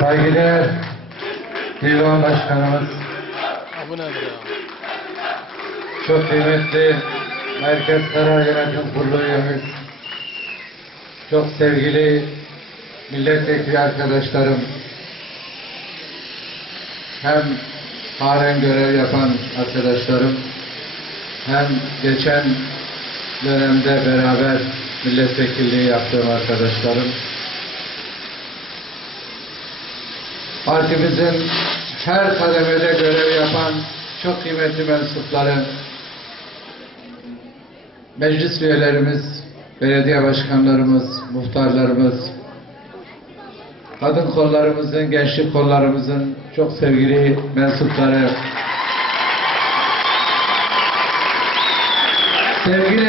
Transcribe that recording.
Saygıdeğer Divan Başkanımız Çok kıymetli Merkez Karar Yönetim Kurulu üyemiz Çok sevgili milletvekili arkadaşlarım hem halen görev yapan arkadaşlarım hem geçen dönemde beraber milletvekilliği yaptığım arkadaşlarım, partimizin her kademede görev yapan çok kıymetli mensupları, meclis üyelerimiz, belediye başkanlarımız, muhtarlarımız, kadın kollarımızın, gençlik kollarımızın çok sevgili mensupları, sevgili